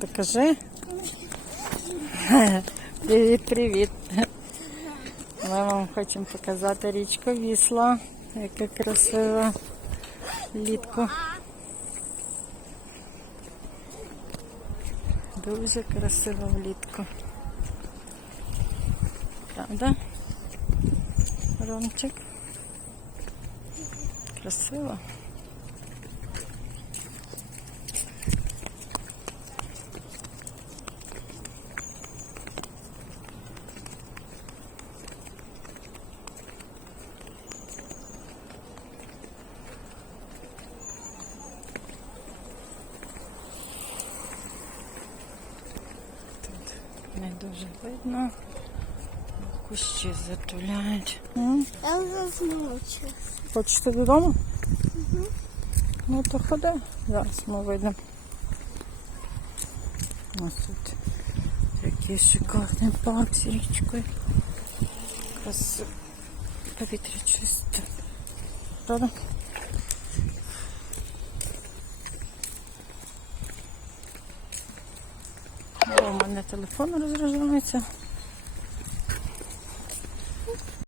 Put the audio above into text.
То кажи. Привіт, привіт. Ми вам хочемо показати річку Вісла. Яка красива літку. Дуже красиво влітку. Правда? Ромчик? Красиво. Не дуже видно. Кущі затуляють. М? Я засмучу. Хочете додому? Ну то ходи. Зараз ми вийдемо. Ось тут який шикарний парк з річкою. Красиво. Повітря чисте. Правда? О, у мене телефон розряджається.